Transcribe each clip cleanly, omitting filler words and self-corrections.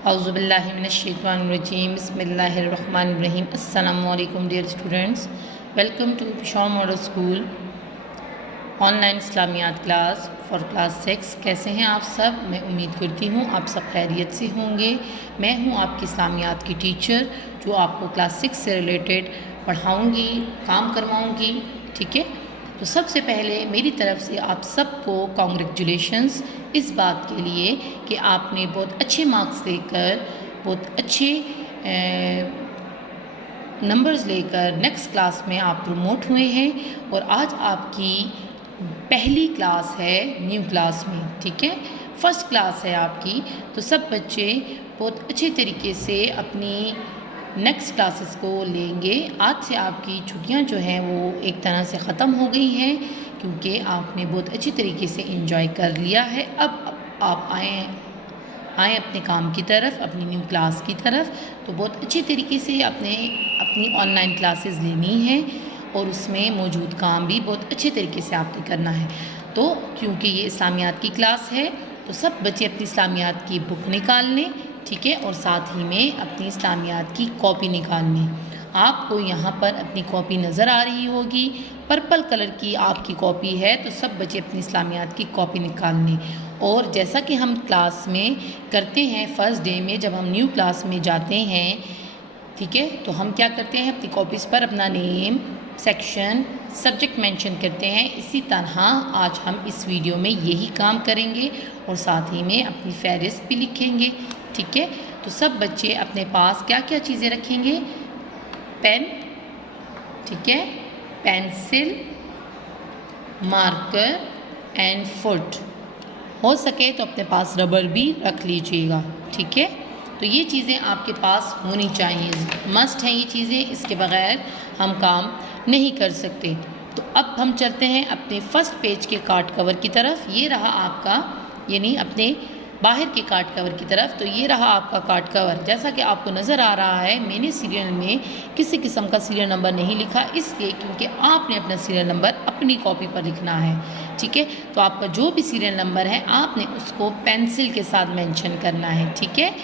औज़ुबिल्लाहिमिनश्शैतानिर्रजीम बिस्मिल्लाहिर्रहमानिर्रहीम। अस्सलामुअलैकुम dear students, welcome to Peshawar model school online इस्लामियात क्लास फॉर क्लास 6। कैसे हैं आप सब? मैं उम्मीद करती हूँ आप सब खैरियत से होंगे। मैं हूँ आपकी इस्लामियात की टीचर जो आपको क्लास 6 से रिलेटेड पढ़ाऊँगी, काम करवाऊँगी। ठीक है, तो सबसे पहले मेरी तरफ से आप सबको कॉन्ग्रेचुलेशंस इस बात के लिए कि आपने बहुत अच्छे मार्क्स लेकर, बहुत अच्छे नंबर्स लेकर नेक्स्ट क्लास में आप प्रमोट हुए हैं और आज आपकी पहली क्लास है न्यू क्लास में। ठीक है, फर्स्ट क्लास है आपकी। तो सब बच्चे बहुत अच्छे तरीके से अपनी नेक्स्ट क्लासेस को लेंगे। आज से आपकी छुट्टियां जो हैं वो एक तरह से ख़त्म हो गई हैं क्योंकि आपने बहुत अच्छी तरीके से एंजॉय कर लिया है। अब आप आए अपने काम की तरफ, अपनी न्यू क्लास की तरफ। तो बहुत अच्छी तरीके से अपनी ऑनलाइन क्लासेस लेनी है और उसमें मौजूद काम भी बहुत अच्छे तरीके से आपने करना है। तो क्योंकि ये इस्लामियात की क्लास है तो सब बच्चे अपनी इस्लामियात की बुक निकाल लें। ठीक है, और साथ ही में अपनी इस्लामियात की कॉपी निकाल लें। आपको यहाँ पर अपनी कॉपी नज़र आ रही होगी, पर्पल कलर की आपकी कॉपी है। तो सब बच्चे अपनी इस्लामियात की कॉपी निकाल लें। और जैसा कि हम क्लास में करते हैं फर्स्ट डे में, जब हम न्यू क्लास में जाते हैं, ठीक है, तो हम क्या करते हैं, अपनी कॉपीज़ पर अपना नेम, सेक्शन, सब्जेक्ट मेंशन करते हैं। इसी तरह आज हम इस वीडियो में यही काम करेंगे और साथ ही में अपनी फहरिस्त भी लिखेंगे। ठीक है, तो सब बच्चे अपने पास क्या क्या चीज़ें रखेंगे? पेन, ठीक है, पेंसिल, मार्कर एंड फुट। हो सके तो अपने पास रबर भी रख लीजिएगा। ठीक है, तो ये चीज़ें आपके पास होनी चाहिए, मस्ट हैं ये चीज़ें, इसके बगैर हम काम नहीं कर सकते। तो अब हम चलते हैं अपने फर्स्ट पेज के कार्ड कवर की तरफ। ये रहा आपका, यानी अपने बाहर के कार्ड कवर की तरफ। तो ये रहा आपका कार्ड कवर। जैसा कि आपको नज़र आ रहा है, मैंने सीरियल में किसी किस्म का सीरियल नंबर नहीं लिखा, इसलिए क्योंकि आपने अपना सीरियल नंबर अपनी कॉपी पर लिखना है। ठीक है, तो आपका जो भी सीरियल नंबर है आपने उसको पेंसिल के साथ मेंशन करना है। ठीक है,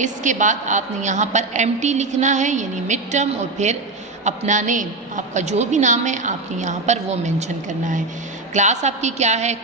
इसके बाद आपने यहाँ पर एम्प्टी लिखना है, यानी मिड टर्म, और फिर अपना नेम, आपका जो भी नाम है आपने यहाँ पर वो मेंशन करना है। क्लास आपकी क्या है?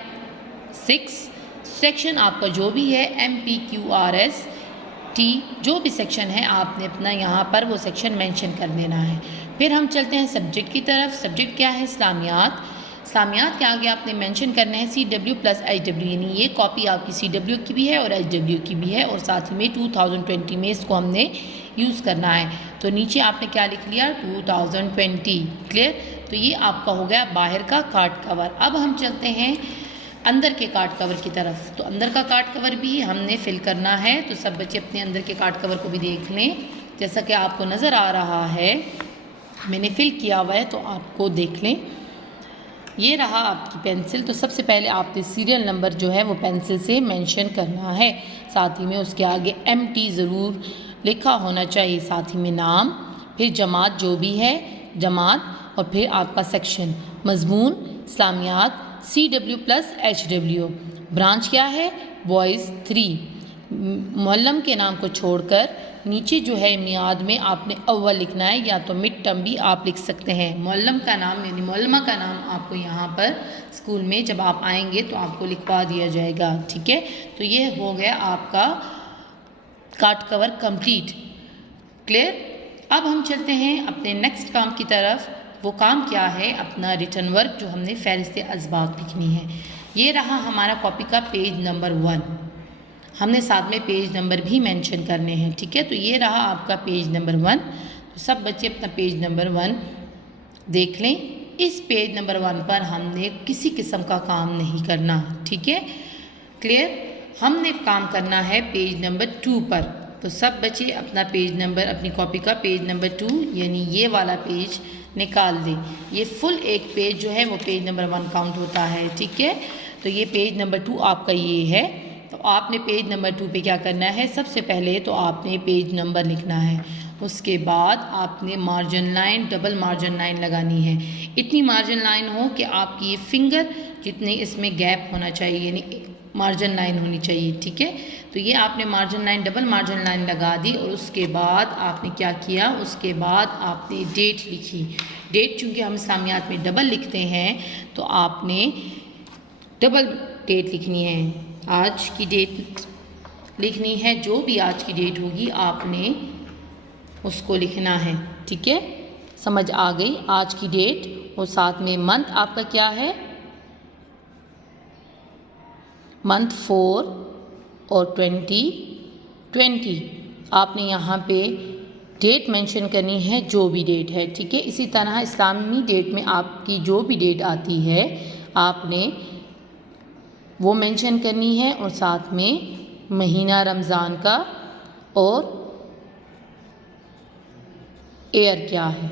6। सेक्शन आपका जो भी है MPQRST, जो भी सेक्शन है आपने अपना यहाँ पर वो सेक्शन मेंशन कर देना है। फिर हम चलते हैं सब्जेक्ट की तरफ। सब्जेक्ट क्या है? इस्लामियात। इस्लामियात के आगे आपने मेंशन करना है CW + HW, यानी ये कॉपी आपकी CW की भी है और HW की भी है, और साथ ही में 2020 में इसको हमने यूज़ करना है। तो नीचे आपने क्या लिख लिया? 2020। क्लियर? तो ये आपका हो गया बाहर का कार्ड कवर। अब हम चलते हैं अंदर के कार्ड कवर की तरफ। तो अंदर का कार्ड कवर भी हमने फिल करना है। तो सब बच्चे अपने अंदर के कार्ड कवर को भी देख लें। जैसा कि आपको नज़र आ रहा है, मैंने फिल किया हुआ है, तो आपको देख लें। ये रहा आपकी पेंसिल। तो सबसे पहले आपने सीरियल नंबर जो है वो पेंसिल से मेंशन करना है। साथ ही में उसके आगे MT ज़रूर लिखा होना चाहिए, साथ ही में नाम, फिर जमात जो भी है जमात, और फिर आपका सेक्शन, मजमून इस्लामियात CW + HW। ब्रांच क्या है? बॉयज़ 3। मोहल्लम के नाम को छोड़कर नीचे जो है मियाद में आपने अव्वल लिखना है, या तो मिड टर्म भी आप लिख सकते हैं। मोहल्लम का नाम यानी मोहल्लमा का नाम आपको यहाँ पर स्कूल में जब आप आएंगे तो आपको लिखवा दिया जाएगा। ठीक है, तो ये हो गया आपका कार्ड कवर कंप्लीट। क्लियर? अब हम चलते हैं अपने नेक्स्ट काम की तरफ। वो काम क्या है? अपना रिटर्न वर्क, जो हमने फहरिस्त अज़बात लिखनी है। ये रहा हमारा कॉपी का पेज नंबर 1। हमने साथ में पेज नंबर भी मेंशन करने हैं। ठीक है, तो ये रहा आपका पेज नंबर 1। तो सब बच्चे अपना पेज नंबर 1 देख लें। इस पेज नंबर 1 पर हमने किसी किस्म का काम नहीं करना। ठीक है, क्लियर? हमने काम करना है पेज नंबर 2 पर। तो सब बच्चे अपना पेज नंबर, अपनी कॉपी का पेज नंबर 2, यानी ये वाला पेज निकाल दें। ये फुल एक पेज जो है वो पेज नंबर 1 काउंट होता है। ठीक है, तो ये पेज नंबर 2 आपका ये है। तो आपने पेज नंबर 2 पे क्या करना है? सबसे पहले तो आपने पेज नंबर लिखना है, उसके बाद आपने margin line, double margin line लगानी है। इतनी मार्जिन लाइन हो कि आपकी ये फिंगर जितने इसमें गैप होना चाहिए, यानी मार्जिन लाइन होनी चाहिए, ठीक है। तो ये आपने margin line, double margin line लगा दी और उसके बाद आपने क्या किया, उसके बाद आपने डेट लिखी। डेट चूँकि हम इस्लामियात में डबल लिखते हैं तो आपने डबल डेट लिखनी है, आज की डेट लिखनी है, जो भी आज की डेट होगी आपने उसको लिखना है, ठीक है। समझ आ गई, आज की डेट और साथ में मंथ आपका क्या है, मंथ 4 और 2020। आपने यहाँ पे डेट मेंशन करनी है, जो भी डेट है, ठीक है। इसी तरह इस्लामी डेट में आपकी जो भी डेट आती है आपने वो मेंशन करनी है और साथ में महीना रमज़ान का और ईयर क्या है,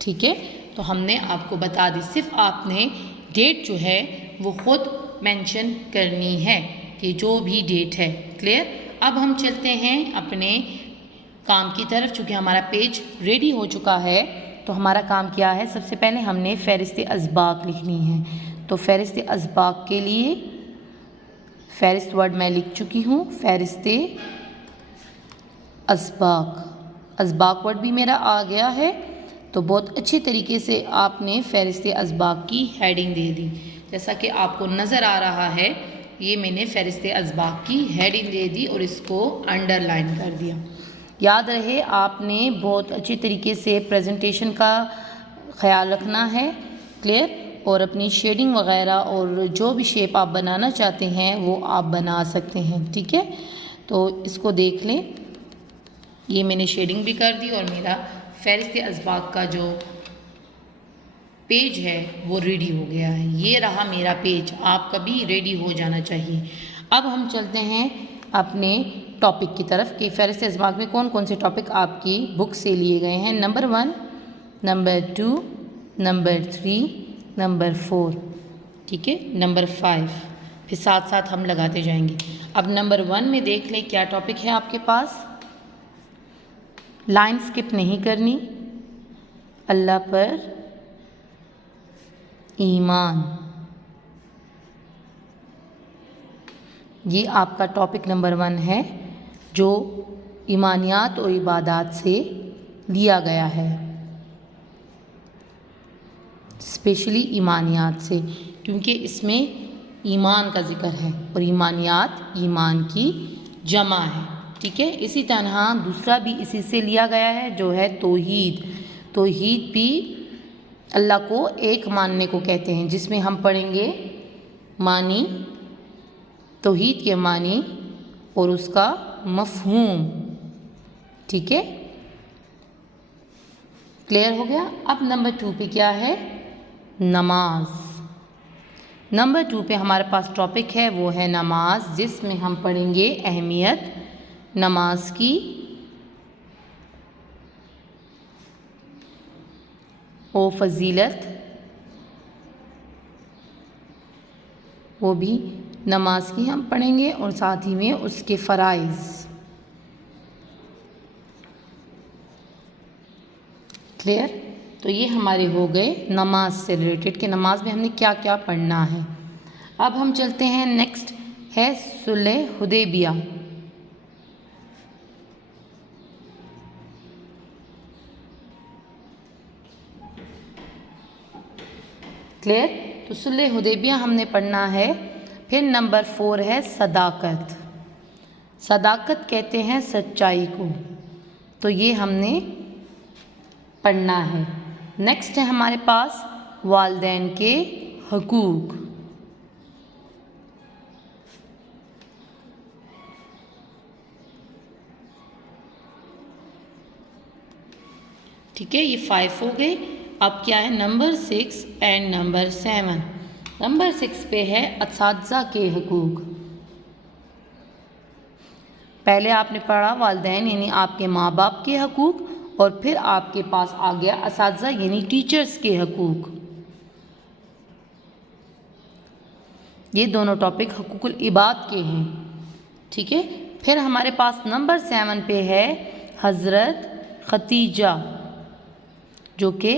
ठीक है। तो हमने आपको बता दी, सिर्फ आपने डेट जो है वो खुद मेंशन करनी है कि जो भी डेट है। क्लियर। अब हम चलते हैं अपने काम की तरफ। चूँकि हमारा पेज रेडी हो चुका है तो हमारा काम क्या है, सबसे पहले हमने फ़हरिस्त अस्बाक लिखनी है। तो फ़हरिस्त अस्बाक के लिए फ़हरिस्त वर्ड मैं लिख चुकी हूँ, फ़हरिस्त अस्बाक, अस्बाक वर्ड भी मेरा आ गया है। तो बहुत अच्छी तरीके से आपने फ़हरिस्त अस्बाक की हेडिंग दे दी, जैसा कि आपको नज़र आ रहा है। ये मैंने फ़हरिस्त अस्बाक की हेडिंग दे दी और इसको अंडरलाइन कर दिया। याद रहे आपने बहुत अच्छी तरीके से प्रेजेंटेशन का ख्याल रखना है। क्लियर। और अपनी शेडिंग वगैरह और जो भी शेप आप बनाना चाहते हैं वो आप बना सकते हैं, ठीक है। तो इसको देख लें, ये मैंने शेडिंग भी कर दी और मेरा फ़हरिस्त अस्बाक का जो पेज है वो रेडी हो गया है। ये रहा मेरा पेज, आपका भी रेडी हो जाना चाहिए। अब हम चलते हैं अपने टॉपिक की तरफ कि फ़हरिस्त अस्बाक में कौन कौन से टॉपिक आपकी बुक से लिए गए हैं। नंबर 1, नंबर 2, नंबर 3, नंबर 4, ठीक है, नंबर 5, फिर साथ साथ हम लगाते जाएंगे। अब नंबर 1 में देख लें क्या टॉपिक है आपके पास। लाइन स्किप नहीं करनी, अल्लाह पर ईमान, ये आपका टॉपिक नंबर 1 है जो ईमानियात और इबादात से लिया गया है, स्पेशली ईमानियात से, क्योंकि इसमें ईमान का जिक्र है और ईमानियात ईमान की जमा है, ठीक है। इसी तरह दूसरा भी इसी से लिया गया है जो है तौहीद। तौहीद भी अल्लाह को एक मानने को कहते हैं, जिसमें हम पढ़ेंगे मानी, तौहीद के मानी और उसका मफ़हूम, ठीक है। क्लियर हो गया। अब नंबर 2 पे क्या है, नमाज। नंबर 2 पे हमारे पास टॉपिक है वो है नमाज, जिसमें हम पढ़ेंगे अहमियत नमाज की और फजीलत, वो भी नमाज की हम पढ़ेंगे और साथ ही में उसके फ़राइज़। क्लियर। तो ये हमारे हो गए नमाज से रिलेटेड कि नमाज में हमने क्या क्या पढ़ना है। अब हम चलते हैं, नेक्स्ट है सुलह हुदैबिया। क्लियर। तो सुलह हुदैबिया हमने पढ़ना है। फिर नंबर 4 है सदाकत। सदाकत कहते हैं सच्चाई को, तो ये हमने पढ़ना है। नेक्स्ट है हमारे पास वालिदैन के हकूक़। ठीक है, ये 5 हो गए। अब क्या है नंबर 6 एंड नंबर 7। नंबर 6 पे है असातिज़ा के हकूक़। पहले आपने पढ़ा वालिदैन यानी आपके माँ बाप के हकूक़, और फिर आपके पास आ गया असातिज़ा यानी टीचर्स के हकूक़। ये दोनों टॉपिक हकूक़ुल इबाद के हैं, ठीक है। फिर हमारे पास नंबर 7 पे है हज़रत खतीजा, जो कि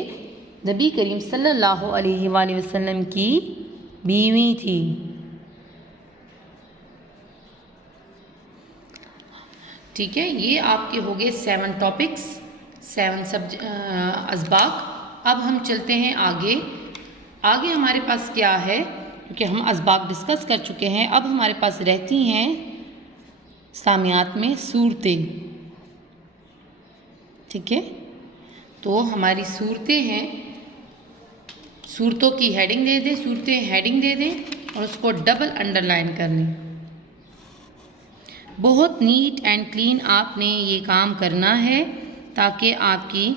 नबी करीम सल्लल्लाहु अलैहि वसल्लम की बीवी थी। ठीक है, ये आपके हो गए 7 टॉपिक्स, 7 असबाक। अब हम चलते हैं आगे। आगे हमारे पास क्या है, क्योंकि हम असबाक डिस्कस कर चुके हैं, अब हमारे पास रहती हैं इस्लामियात में सूरतें। ठीक है, तो हमारी सूरतें हैं, सूरतों की हेडिंग दे दें, सूरतें हेडिंग दे दें और उसको डबल अंडरलाइन कर लें। बहुत नीट एंड क्लीन आपने ये काम करना है ताकि आपकी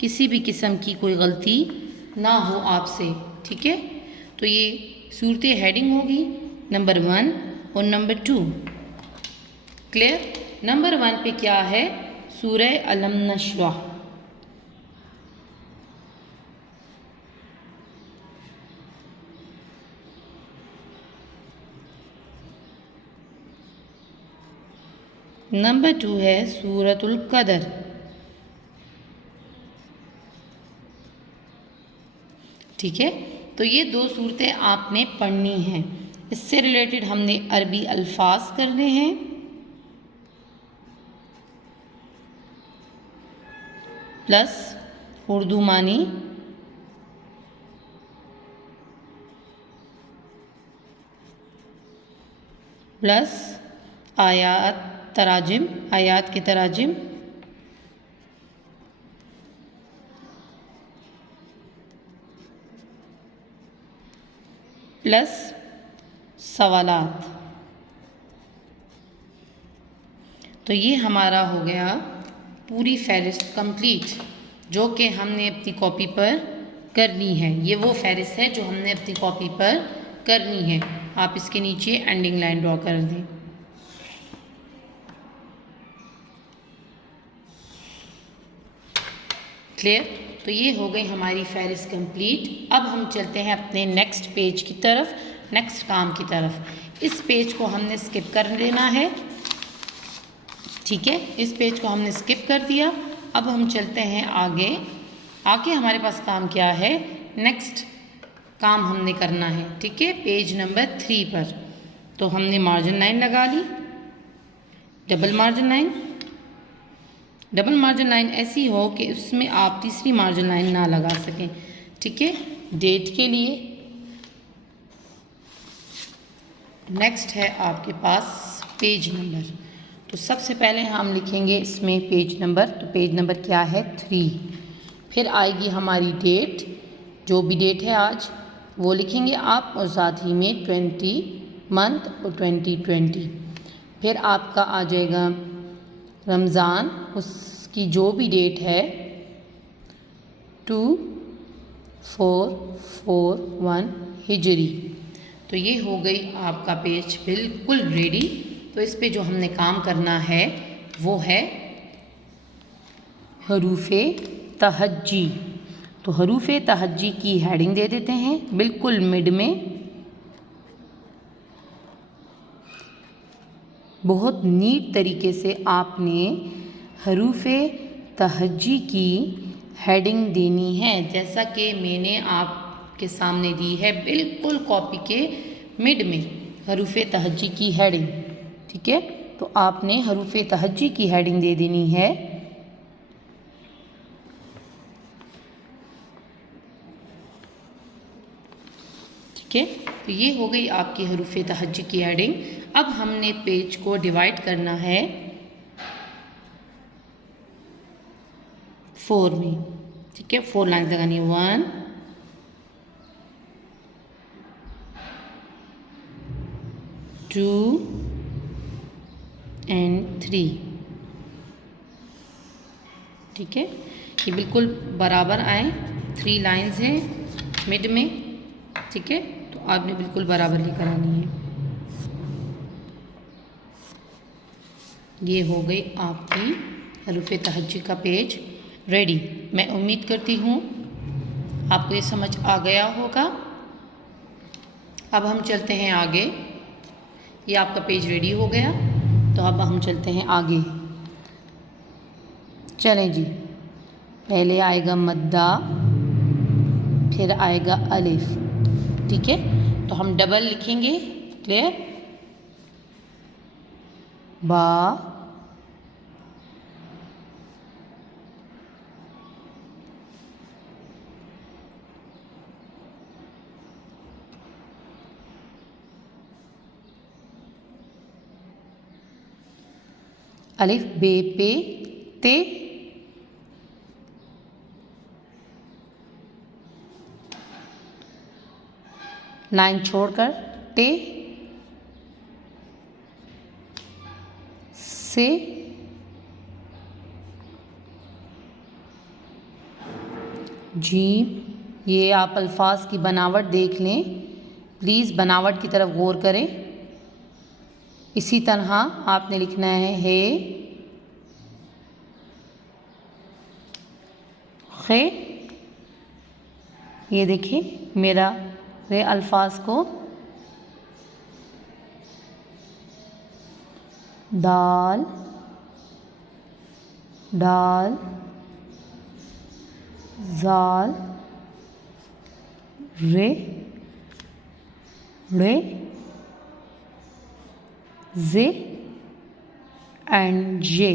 किसी भी किस्म की कोई गलती ना हो आपसे। ठीक है, तो ये सूरतें हेडिंग होगी नंबर 1 और नंबर 2। क्लियर? नंबर 1 पे क्या है, सूरह अलम नशरह। नंबर 2 है सूरतुल कदर। ठीक है, तो ये 2 सूरतें आपने पढ़नी हैं। इससे रिलेटेड हमने अरबी अल्फाज करने हैं, प्लस उर्दू मानी, प्लस आयात तराजिम, आयात के तराजिम, प्लस सवालात। तो ये हमारा हो गया पूरी फहरिस्त कंप्लीट, जो कि हमने अपनी कॉपी पर करनी है। ये वो फहरिस्त है जो हमने अपनी कॉपी पर करनी है। आप इसके नीचे एंडिंग लाइन ड्रॉ कर दें। क्लियर? तो ये हो गई हमारी फहरिस्त कंप्लीट। अब हम चलते हैं अपने नेक्स्ट पेज की तरफ, नेक्स्ट काम की तरफ। इस पेज को हमने स्किप कर देना है। ठीक है, इस पेज को हमने स्किप कर दिया। अब हम चलते हैं आगे। आगे हमारे पास काम क्या है, नेक्स्ट काम हमने करना है। ठीक है, पेज नंबर 3 पर तो हमने मार्जिन लाइन लगा ली, double margin line. Double margin line ऐसी हो कि उसमें आप तीसरी मार्जिन लाइन ना लगा सकें। ठीक है, डेट के लिए नेक्स्ट है आपके पास पेज नंबर। तो सबसे पहले हम लिखेंगे इसमें पेज नंबर। तो पेज नंबर क्या है, 3। फिर आएगी हमारी डेट, जो भी डेट है आज वो लिखेंगे आप, और साथ ही में 20 मंथ और 2020। फिर आपका आ जाएगा रमज़ान, उसकी जो भी डेट है 2441 हिजरी। तो ये हो गई आपका पेज बिल्कुल रेडी। तो इस पे जो हमने काम करना है वो है हरूफ़े तहज्जी। तो हरूफ़े तहज्जी की हेडिंग दे देते हैं बिल्कुल मिड में। बहुत नीट तरीके से आपने हरूफ़े तहज्जी की हेडिंग देनी है, जैसा कि मैंने आपके सामने दी है बिल्कुल कॉपी के मिड में हरूफ़े तहज्जी की हेडिंग। ठीक है, तो आपने हरूफ़े तहज्जी की हेडिंग दे देनी है। ठीक है, तो ये हो गई आपकी हरूफ़े तहज्जी की हेडिंग। अब हमने पेज को डिवाइड करना है 4 में। ठीक है, 4 लाइन लगानी है, 1 2 एंड 3। ठीक है, ये बिल्कुल बराबर आए, 3 लाइंस हैं मिड में। ठीक है, तो आपने बिल्कुल बराबर लेकर आनी है। ये हो गई आपकी हरूफ़े तहज्जी का पेज रेडी। मैं उम्मीद करती हूँ आपको ये समझ आ गया होगा। अब हम चलते हैं आगे। ये आपका पेज रेडी हो गया, तो अब हम चलते हैं आगे। चलें जी, पहले आएगा मद्दा, फिर आएगा अलिफ। ठीक है, तो हम डबल लिखेंगे। क्लियर? बा अलिफ बे पे ते, लाइन छोड़कर टे से, जीम। ये आप अल्फाज की बनावट देख लें, प्लीज़ बनावट की तरफ गौर करें। इसी तरह आपने लिखना है खे। ये देखिए मेरा वे अल्फाज को दाल, डाल, जाल, रे, जे एंड जे।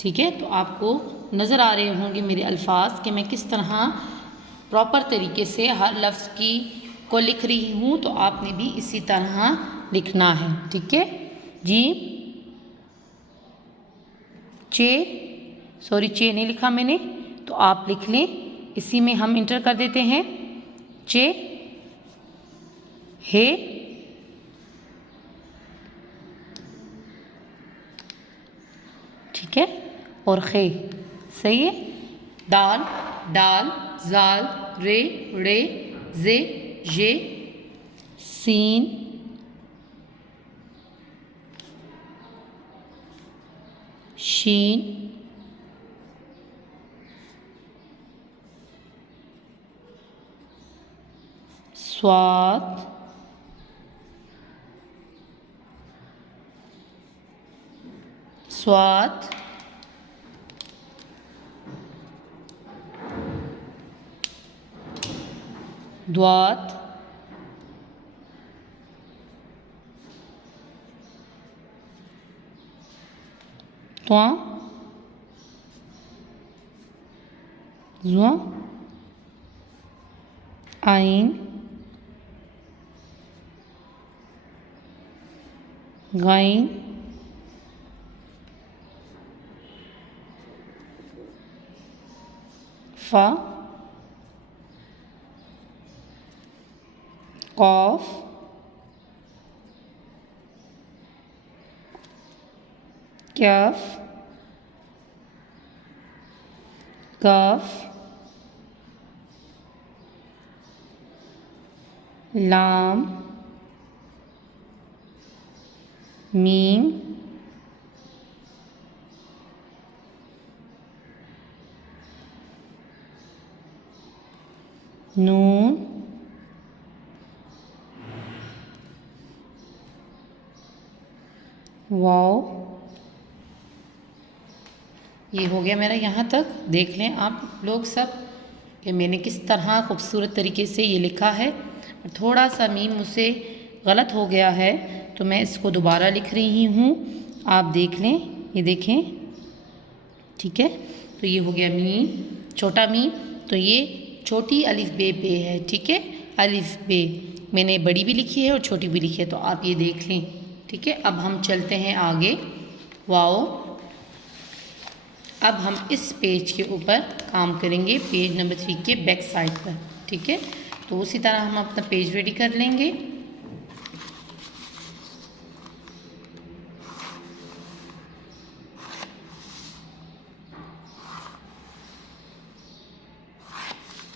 ठीक है, तो आपको नज़र आ रहे होंगे मेरे अल्फाज कि मैं किस तरह प्रॉपर तरीके से हर लफ्ज़ को लिख रही हूँ, तो आपने भी इसी तरह लिखना है। ठीक है जी। चे, सॉरी चे नहीं लिखा मैंने, तो आप लिख लें, इसी में हम इंटर कर देते हैं चे, हे, ठीक है, और खे। सही है। दाल, डाल, जाल, रे, जे, सीन, शीन, स्वाद, द्वात, त्वा, ज़्वा, आइन, गाइन, फा, कॉफ, कैफ, काफ, लाम, मीम, नून, वाव। ये हो गया मेरा यहाँ तक। देख लें आप लोग सब कि मैंने किस तरह खूबसूरत तरीके से ये लिखा है। थोड़ा सा मीम मुझसे गलत हो गया है, तो मैं इसको दोबारा लिख रही हूँ, आप देख लें। ये देखें, ठीक है। तो ये हो गया मीम, छोटा मीम। तो ये छोटी अलिफ बे पे है, ठीक है। अलिफ बे मैंने बड़ी भी लिखी है और छोटी भी लिखी है, तो आप ये देख लें, ठीक है। अब हम चलते हैं आगे। वाओ, अब हम इस पेज के ऊपर काम करेंगे, पेज नंबर 3 के बैक साइड पर, ठीक है। तो उसी तरह हम अपना पेज रेडी कर लेंगे।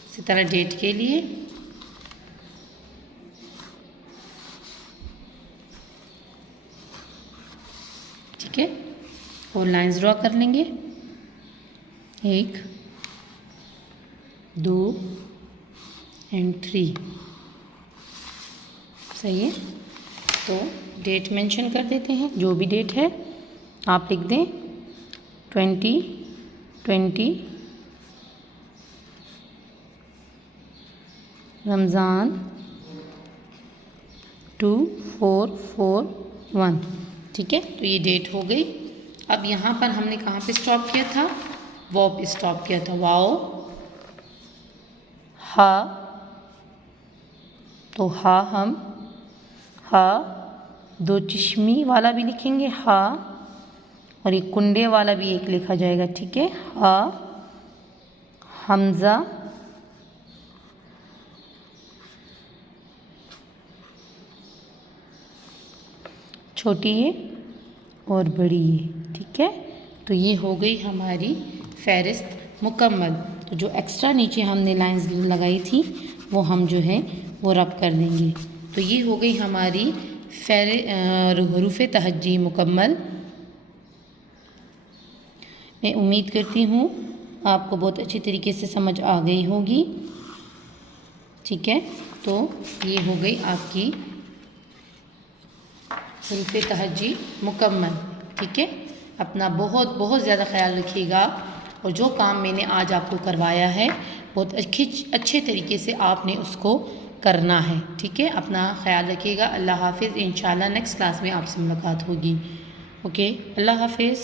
इसी तरह डेट के लिए ठीक है, और लाइंस ड्रॉ कर लेंगे, 1 2 एंड 3। सही है। तो डेट मेंशन कर देते हैं, जो भी डेट है आप लिख दें, 2020 रमज़ान 2441, ठीक है। तो ये डेट हो गई। अब यहाँ पर हमने कहाँ पे स्टॉप किया था, वाव पे स्टॉप किया था। वाओ, हा, तो हा हम हा दो चश्मी वाला भी लिखेंगे हा, और ये कुंडे वाला भी एक लिखा जाएगा, ठीक है। हा, हमज़ा, छोटी ये और बड़ी ये, ठीक है। तो ये हो गई हमारी फहरिस्त मुकम्मल। तो जो एक्स्ट्रा नीचे हमने लाइंस लगाई थी वो हम जो है वो रब कर देंगे। तो ये हो गई हमारी हरूफ तहज्जी मुकम्मल। मैं उम्मीद करती हूँ आपको बहुत अच्छी तरीके से समझ आ गई होगी, ठीक है। तो ये हो गई आपकी हरूफ तहज्जी मुकम्मल, ठीक है। अपना बहुत बहुत ज़्यादा ख्याल रखिएगा, और जो काम मैंने आज आपको करवाया है बहुत अच्छे तरीके से आपने उसको करना है, ठीक है। अपना ख्याल रखिएगा। अल्लाह हाफिज़। इंशाल्लाह नेक्स्ट क्लास में आपसे मुलाकात होगी। ओके, अल्लाह हाफिज़।